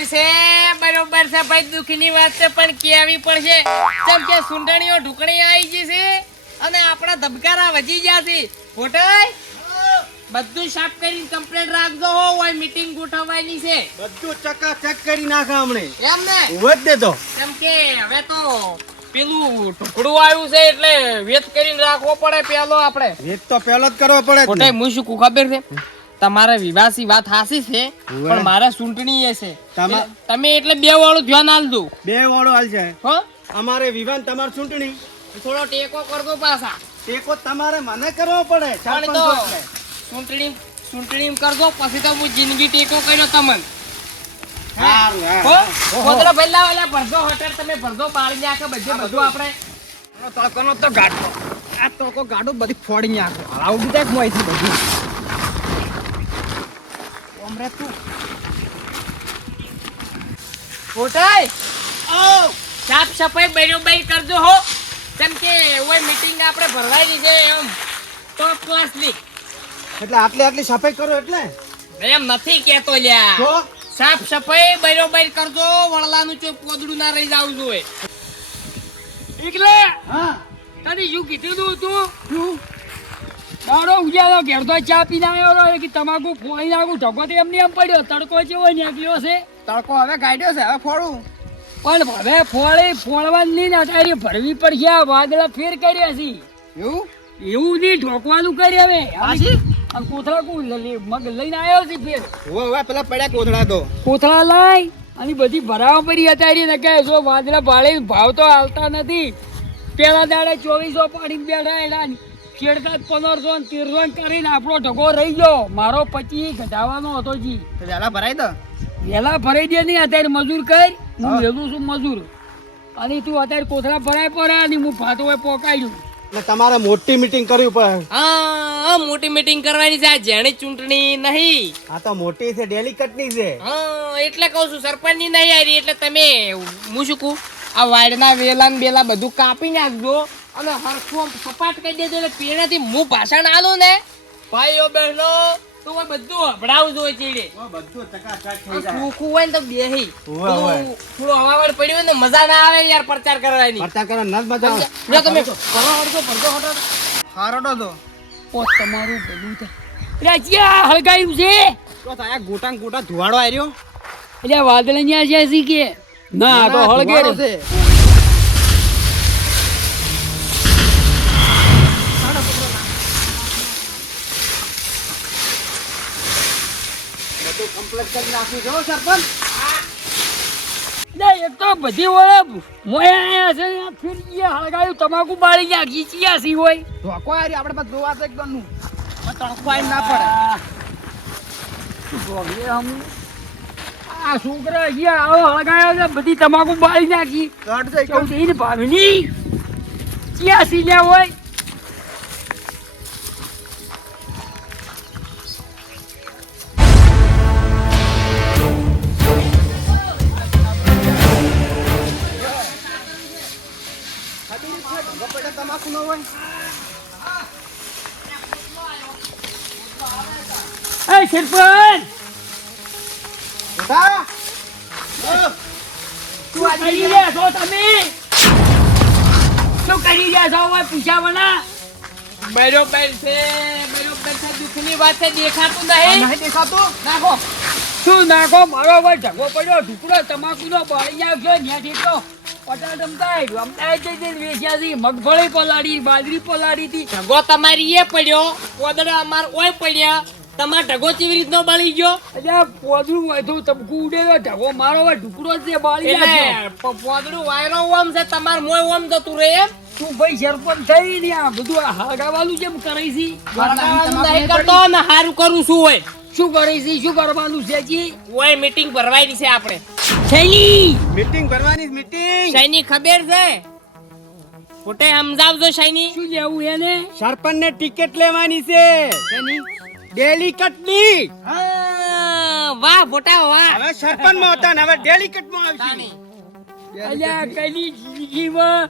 બરોબર છે ભાઈ, દુઃખની વાત છે પણ કેવી પડશે. જેમ કે સુંઢણીઓ ઢુકણી આવી ગઈ છે અને આપણા ધબકારા વધી ગયા છે. ફોટાય બધું સાફ કરીને કમ્પ્લીટ રાખજો હો, ઓય મીટિંગ ગોઠવવાની છે. બધું ચકાચક કરી નાખા હમણે. એમ ને ઉભો જ દેતો. કેમ કે હવે તો પેલું ઢુકડું આવ્યું છે એટલે વેત કરીને રાખવો પડે પેલો આપણે. વેત તો પહેલો જ કરવો પડે જ ને. ફોટાય હું શું કહું ખબર છે? તમારે વિવાસી વાત હાસી છે પણ મારે સૂંટણી એ છે. તમે એટલે બે વાળું ધ્યાન આલજો. બે વાળો હાલ છે. હો અમારે વિવાન તમાર ચૂંટણી. થોડો ટેકો કરજો પાછા. ટેકો તમારે મને કરવો પડે. પણ તો સૂંટણી કરજો પછી તો હું જિંદગી ટેકો કર્યો તમને. સારું, હા. હો ખોદરા પહેલા ઓલા ભરજો હોટેલ તમે ભરજો પાડી નાખે બધું આપણે. તડકોનો તો ગાડો આ તડકો ગાડો બધી ફોડી નાખે. આવું બીજા મોય છે બધું. ઓમરે તું ફોટાય સાફ સફાઈ બરોબર કરજો હો. કેમ કે ઓય મીટિંગ આપણે ભરવાની છે એમ ટોપ ક્લાસ ની. એટલે આટલી સફાઈ કરો એટલે એમ નથી કેતો લ્યા. તો સાફ સફાઈ બરોબર કરજો, વળલાનું ચો પોદડું ના રહી જાવું જોઈએ. એટલે હા તને શું કીધું તું? મારો ઉજાલો ઘેર તો ચા પીને આવ્યો કે તમાકુ ફોડી નાખું. ઢગો તો એમને એમ પડ્યો. તડકો જેવો નીકળ્યો છે. તડકો હવે કાઢ્યો છે, હવે ફોડું. પણ હવે ફોડવાની ને અત્યારે ભરવી પડશે. આ વાદળા ફેર કર્યા છે એવું નહીં ઢોકવાનું કરે હવે. આ કોથળા મગ લઈને આવ્યો છે ફેર. હવે પેલા પડ્યા કોથળા તો કોથળા લાય અને બધી ભરાવા પડી અત્યારે ને કે જો વાદળા ભાડે ભાવ તો હાલતા નથી. પેલા દાડે 2400 પાડીને બેઠા એના ખેડતા 1500 ને 1300 કરીને આપણો ઢગો રહી ગયો. મારો 25 ઘટાવાનો હતો જી. વેલા ભરાઈ દો. વેલા ભરાઈ દે નહીં અત્યારે મજૂર કર. હું વેલું છું મજૂર અને તું અત્યારે કોથળા ભરાય પડે અને હું ભાતો હોય પોકાડ્યું. એટલે તમારે મોટી મીટિંગ કરવી પડે. હા મોટી મીટિંગ કરવાની છે. આ જેની ચૂંટણી નહીં. આ તો મોટી છે, ડેલિકેટ ની છે. હા એટલે કહું છું સરપંચ ની નહીં આવી એટલે તમે હું શું કહું આ વાડના વેલા ને બેલા બધું કાપી નાખજો અને હરખું સપાટ કરી દેજો એટલે પેણાથી હું ભાષણ આલું ને ભાઈઓ બહેનો તો બધું હભડાવું જોઈએ ચીડે. બધું ચકાચક થઈ જાય. સુખું હોય ને તો બેહી હોય. થોડું હવાવડ પડ્યું હોય ને મજા ના આવે યાર પ્રચાર કરવાની. પરચા કરવા ન જ મજા આવે. લ્યો તમે ભરવા હડજો હટો હારોડો તો ઓ તમારું બધું થાય ક્યાં હળગાયું છે. તો આ ગોટા ધુવાડો આવ્યો. એટલે વાદળ ન્યા છે સી કે ના તો હળગે રે. છે. બધું કમ્પ્લીટ કરી નાખ્યું છે હો સરપંચ. ના એક તો બધી ઓળે મોયા આયા છે ને ફિર ગયા હળગાયું તમાકુ બાળી ગયા ગીચિયા સી હોય. ધોકો આવી આપણે બસ જોવા તો એકદમ નું તડકો આઈ ના પડે. ભોગવે હમ આ છોકરા ગયા આવો હળગાયો છે બધી તમાકુ બાળી નાખી. ચૌધરી ભાવની ચિયા સી લે હોય. તમાકુ ન હોય. એ સરપંચ હા શું કરી રહ્યા છો તમે? શું કરી રહ્યા છો ઓય પૂછાવના? બરોબર છે દુઃખની વાત છે. દેખાતું નહીં દેખાતું. નાખો શું નાખો મારો ભાઈ ઢગો પડ્યો ઢુકડો તમાકુનો બાળી નાખજો ન્યાથી તો પટા રમતાય જઈને વેચ્યા છે. મગફળી પલાળી બાજરી પલાળી હતી. ઢગો તમારી એ પડ્યો પોદડા અમાર ઓય પડ્યા. તમાર ઢગો કેવી રીતનો બળી ગયો? એટલે પોદરું હોય તો તમકુ ઉડે ઢગો મારો ભાઈ ઢુકડો છે બાળી નાખ્યો. એટલે પોદડું વાયરો ઓમ છે તમાર મોય ઓમ જતું રે એમ. તું ભાઈ સરપંચ થઈ ને આ બધું હળગાવાનું જેમ કરે છે. નહીં કરતો ને હારું કરું શું હોય શું કરે છે શું કરવાનું છે જી? ઓય મીટિંગ ભરવાની છે આપણે. શૈલી મીટિંગ ભરવાની મીટિંગ. શાયની ખબર છે? ફોટે સમજાવજો શાયની. શું લેવું એને? સરપંચ ને ટિકિટ લેવાની છે. ડેલિકેટ ની. વાહ ફોટા વાહ. હવે સરપંચ માં હતા ને હવે ડેલિકેટ માં આવશે. અલ્યા કઈ જિંદગીમાં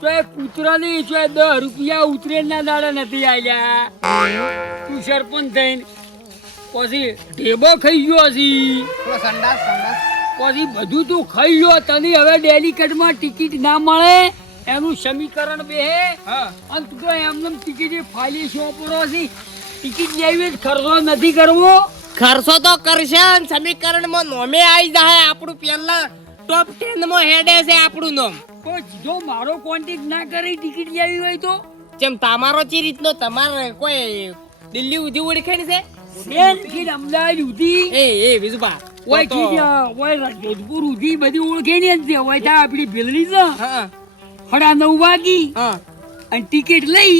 તો એ કૂતરાની તો 10 રૂપિયા ઉતરેના દાડા નથી આલ્યા. તું સરપંચ થઈને પછી ઢેબો ખાઈ ગયો હશી. સંડાસ પછી બધું તું ખાઈ લો, તને હવે ડેલિકેટમાં ટિકિટ ના મળે એનું સમીકરણ બેહે. હા અને તું તો એમને ટિકિટ ફાલી શોપરો છે. ટિકિટ લેવી જ ખર્ચો નથી કરવો. ખર્ચો તો કરશે ને સમીકરણમાં નોમે આવી જાય. આપણું પહેલા ટોપ 10 માં હેડે છે આપણું નામ. તો જો મારો કોન્ટેક્ટ ના કરી ટિકિટ લેવી હોય તો જેમ તમારો ચી રીતનો તમારે કોઈ દિલ્હી ઉધી ઓળખેણી છે બેન કીડ અમદાવાદ ઉધી એ વિજુભા ઓય કીડ ઓય રાજકોટપુર ઉધી બધી ઓળખે ને જ ઓય તા આપણી ભેલની છે હા 9:30 વાગી હા અને ટિકિટ લઈ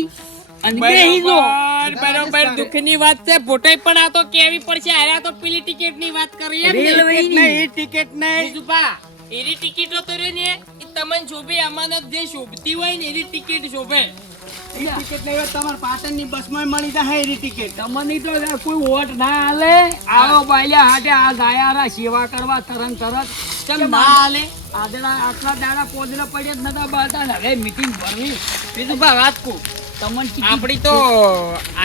અને બેહી જો. બરોબર દુઃખની વાત છે. ફોટોય પણ આ તો કેવી પડશે. આયા તો પેલી ટિકિટની વાત કરી એમ ને? રેલવેની. ટિકિટ નહીં વિજુભા એની ટિકિટો તો રે ને ઈ તમને શોભે. અમાનત જે શોભતી હોય ને એની ટિકિટ શોભે. ટિકિટ નહીં હોય તમારે પાટણની બસમાં મળી જાય એની ટિકિટ. તમને તો કોઈ વોટ ના આલે. આવો બાયલા હાટે આ ગાયારા સેવા કરવા તરત કેમ ના હાલે? આટલા દાડા પોદલા પડ્યા જ નતા બાતા ને હવે મીટિંગ ભરવી. વિજુભા વાત કહું, તમને ટિકિટ આપડી તો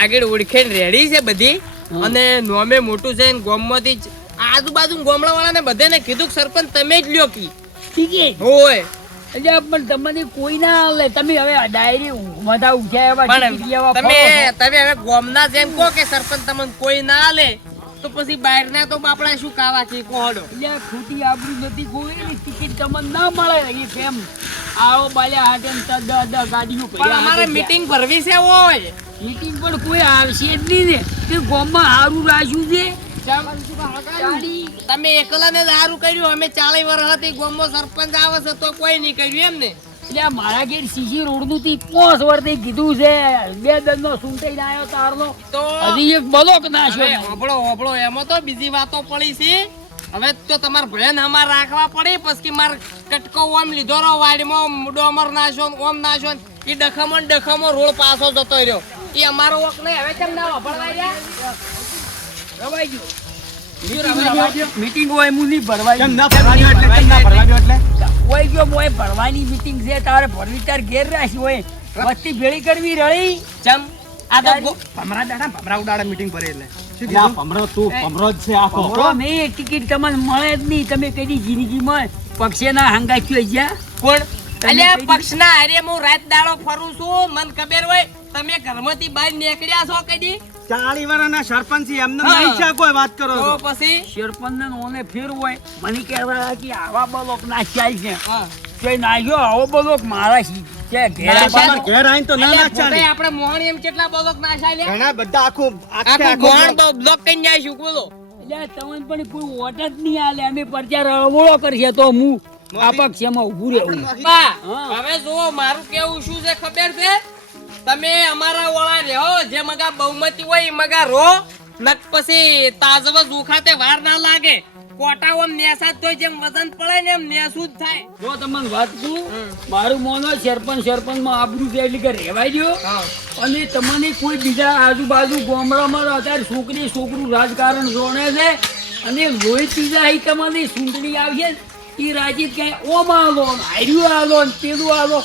આગળ ઓળખેણ રેડી છે બધી. હા. અને નોમે મોટું છે ને ગામમાંથી જ આજુબાજુ ગામડા વાળાને બધાને કીધું કે સરપંચ તમે જ લ્યો કી. ટિકિટ હોય એટલે પણ તમને કોઈ ના આલે. તમે હવે ડાયરી ઊંઘમાં ઉઠ્યા એવા પણ ટિકિટ લેવા તમે ફરો છો. હવે ગામના જેમ કહો કે સરપંચ તમને કોઈ ના આલે તો પછી બહારના તો બાપડા શું કાવા કી કોહડો. એટલે આ ખોટી આબરૂ નથી કોઈ ની ટિકિટ તમને ના મળે એ કેમ આવો બાલ્યા હાટે ને તદ ગાડીઓ પણ અમારે મીટિંગ ભરવી છે હોય. મીટિંગ પણ કોઈ આવશે જ નહીં ને તે ગામમાં સારું રાખ્યું છે. તમે એકલા ને દારૂ કર્યું. અમે 40 વર્ષ હતી ગામમાં સરપંચ આવે છે તો કોઈ નહીં કર્યું એમ ને? એટલે આ મારા ઘેર સીસી રોડ નું 5 વર્ષથી કીધું છે 2 દંડનો સૂંટાઈને આવ્યો તારનો તો હજી એક બ્લોક હવે નાખ્યો. હોબળો એમાં તો બીજી વાતો પડી છે. હવે તો તમારે ભયન અમાર રાખવા પડે. પછી માર કટકો ઓમ લીધો રો વાડીમાં મુડો અમર નાશો ને ઓમ નાશો ને ઈ ડખમો રોડ પાછો જતો રહ્યો. ઈ અમારો વક નહીં. હવે કેમ ના વાપરવા રહ્યા? રવાઈ ગયો. મીટિંગ હોય એમ નહીં ભરવાય. કેમ ના ભરવા દો એટલે કેમ ના ભરવા દો એટલે હોય ગયો મોય ભરવાની મીટિંગ છે તારે ભરવી તાર ઘેર રાશી હોય વસ્તી ભેળી કરવી રળી ચમ આ તો ભમરા ઉડાડા મીટિંગ ભરે એટલે ના ભમરો તું ભમરો જ છે આખો ભરો નહીં ટિકિટ તમને મળે જ નહીં. તમે કદી જિંદગીમાં પક્ષે ના હંગાચ્યો જ્યાં કોણ તમે અલ્યા કઈ પક્ષના હારે હું રાત દાડો ફરું છું. મન ખબર હોય તમે ઘરમાંથી બહાર નીકળ્યા છો કદી? 40 વર્ષના સરપંચ છે એમને હા. નહીં છે કોઈ વાત કરો તો છો પછી શેરપંદ ઓને ફેર હોય મને કહેવા કે આવા બલોક નાખ્યા છે હા. કે નાખ્યો આવો બલોક મારા છે કે ઘેર નાખ્યા આપવાનો. તમારે ઘેર આવીને તો ના અલ્યા ના ચાલે પોતે આપણે મોહણી એમ કેટલા બોલોક નાશા લ્યા? ઘણા બધા આખું આખું ગોણ તો બ્લોક કરીને જાઈશું બોલો. એટલે તમને પણ કોઈ વોટ જ નહીં આલે. અમે પ્રચાર અવળો કરશે તો હું આ પક્ષમાં ઊભું રહેવું. બા હા. હવે જુઓ મારું કેવું શું છે ખબર છે? તમે અમારા વાળા રહો. જે મગા બહુમતી હોય એ મગા રો નક પછી તાજવ દુખાતે વાર ના લાગે. કોટા ઓમ નેસા તો જેમ વજન પડે ને એમ નેસું જ થાય. જો તમને વાત કહું મારું મોનો સરપંચમાં આબરૂ છે એટલે કે રહેવાય દ્યો. અને તમને કોઈ બીજા આજુબાજુ ગામડામાં અત્યારે છોકરું રાજકારણ જોણે છે અને લોહી પીઝા અહીં તમને ચૂંટણી આવશે એ રાજી કે ઓમ આલો હાર્યું આલો ને પેલું આલો.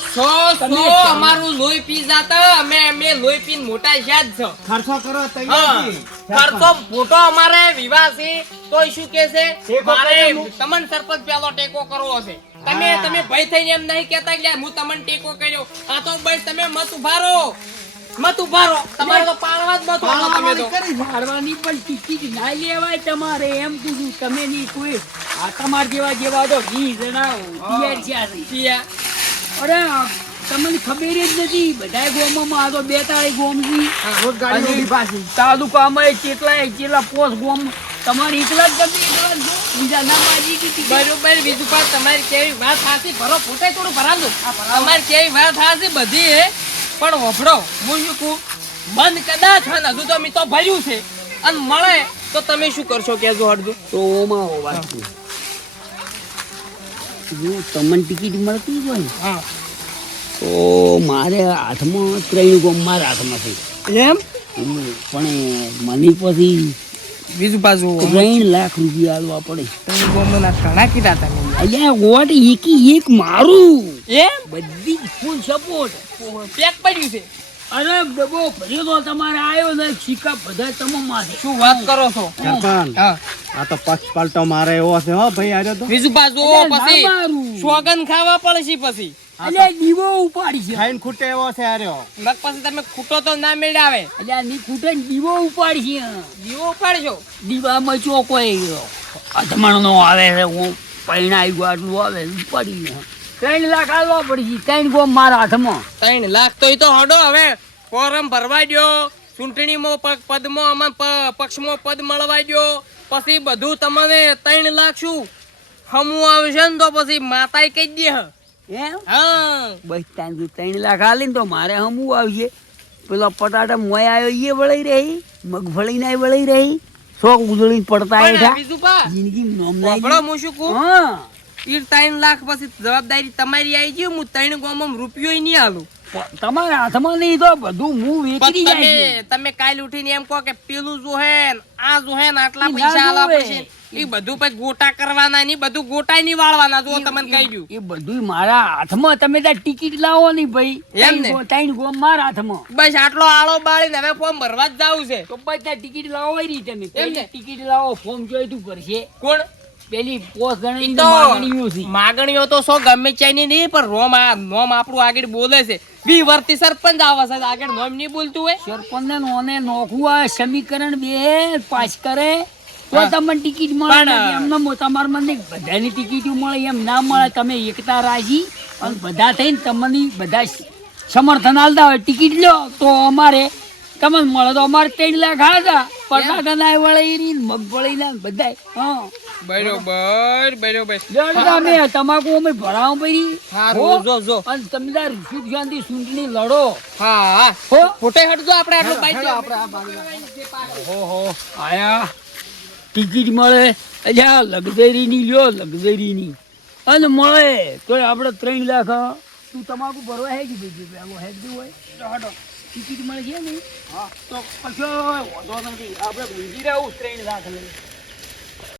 તમે અમારું લોહી પી જાતા અમે લોહી પીને મોટા છે જ છો. ખર્ચો કરો હા. તૈયાર ખર્ચો મોટો અમારે વિવાહ છે તોય શું કે છે ટેકો મારે કરો. તમને સરપંચ પેલો ટેકો કરવો છે. તમે હા. તમે ભય થઈને એમ નહીં કહેતા કે હું તમને ટેકો કર્યો. આ તો ભાઈ તમે મત ઉભારો તમારે તો પાડવા જ મત ઉભારો તમે તો. મારવાની પણ ટિકિટ ના લેવાય તમારે એમ કીધું. તમે નહીં કોઈ આ તમાર જેવા તો 20 જણા તૈયાર છે આ નહીં. અરે તમને ખબર જ નથી બધા ગામમાં આ તો 42 ગામ છે. રોજ ગાડીઓ ઉભી પાછી તાલુકામાં કેટલા પોસ ગામ તમારી એકલા જ ગમે એકલા જ ગો. બીજા ના બાજી કે ટિકિટ. બરોબર બીજું પાછું તમારી કેવી વાત સાચી. ભરો ફોટે થોડું ભરાવજો. તમારી કેવી વાત સાચી બધી હે. પણ હોભળો હું શું કહું મન કદાચ હે ને હજુ તો મેં તો ભર્યું છે અને મળે તો તમે શું કરશો કેજો હટજો. તો ઓમાં હો વાત છે. જો તમને ટિકિટ મળતી હોય ને હા તો મારે હાથમાં 3 ગામ મારા હાથમાં છે. એમ પણ મને પછી બીજું પાછું 3 લાખ રૂપિયા આલવા પડે. ઘણા કીધા તમે અહીંયા વોટ એકી એક મારું એમ બધી ફૂલ સપોર્ટ. પેક પડ્યું છે. અરે ડબ્બો ભર્યો તો તમારે આવ્યો ને સિક્કા બધા તમામ શું વાત કરો છો સરપંચ હા આ તો પક્ષ પલટો મારે એવો છે હો ભાઈ આજે તો બીજું પાછું અલ્યા, પછી ના મારું. સોગન ખાવા પડશે પછી એટલે દીવો ઉપાડી છે ખાઈને ખૂટે એવો છે આર્યો મગ પછી તમે ખૂટો તો ના મેળાવે એટલે ની ખૂટે ને દીવો ઉપાડી છે દીવો ઉપાડજો દીવામાં ચોકો અધમણ નો આવે છે હું પૈણા આટલું આવે ઉપાડી છે 3 લાખ આલવા પડી 3 ગો મારા હાથમાં 3 લાખ તો ઈ તો હડો હવે ફોરમ ભરવા દ્યો ચૂંટણીમાં પદમાં અમને પક્ષમાં પદ મળવા દ્યો પછી બધું તમને 3 લાખ શું હમું આવશે ને તો પછી માતાએ કહી દે હ. એમ હા બસ 3 લાખ આલીને તો મારે હમું આવશે પેલો પટાટા મોય આવ્યો એ વળી રહી મગફળી ના વળી રહી શોખ ઉજળી પડતા પણ હેઠા બીજું પા જિંદગી નોમ વાપરો હું શું કહું હા ઈ 3 લાખ પછી જવાબદારી તમારી આવી ગઈ હું 3 ગામમાં રૂપિયો નહીં આલું તમારા હાથમાં નહીં તો બધું હું વેચી પણ જાય તમે કાલ ઉઠીને એમ કહો કે પેલું જોહે ને આ જોહે ને આટલા ઈ પૈસા ના આલવા જોવે. પડશે એ બધું પછી ગોટા કરવાના ની બધું ગોટા નહીં વાળવાના જો તમને કહી દઉં એ બધું મારા હાથમાં તમે ત્યાં ટિકિટ લાવો ને ભાઈ એમ ને? 3 ગો મારા હાથમાં બસ આટલો આળો બાળીને હવે ફોર્મ ભરવા જ જાવું છે તો પછી ત્યાં ટિકિટ લાવો રી તમે એમ પેલી ને? ટિકિટ લાવો ફોર્મ જોઈ તું કરશે કોણ પેલી પોસ ગણી ઈ તો માગણીઓ છે માગણીઓ તો સો ગમે ચાઈની નહીં પણ નોમ આપણું આગળ બોલે છે 20 વર્ષથી સરપંચ આવા છે આગળ નોમ નહીં બોલતું હોય સરપંચ નોને નોખું આ સમીકરણ બે પાસ કરે તો હા. તમને ટિકિટ મળે પણ, નથી. એમને તમારે મને બધાની ટિકિટ મળે એમ ના મળે તમે એકતા રાજી અને બધા થઈને તમને બધા સમર્થન આલતા હોય ટિકિટ લ્યો તો અમારે તમને મળે તો અમારે 3 લાખ હાજા પટાકા ના વળી મગફળી ના બધા હા બરોબર બરોબર લડતા અમે તમાકુ અમે ભરાવ પડી હારું, જો, જો. અને તમે તાર સુખ શાંતિ ચૂંટણી લડો હા હા હો ફોટે હટજો આપણે આટલું બાઈક આયા ટિકિટ મળે અલ્યા લક્ઝરી ની લ્યો લક્ઝરી ની અને મળે તો આપણે 3 લાખ તું તમાકુ ભરવા હે કે ભાઈ હે જ હોય હટો ટિકિટ મળે છે ને હા તો કશો વાંધો નથી આપણે ઊંઘી રહેવું 3 લાખ લઈ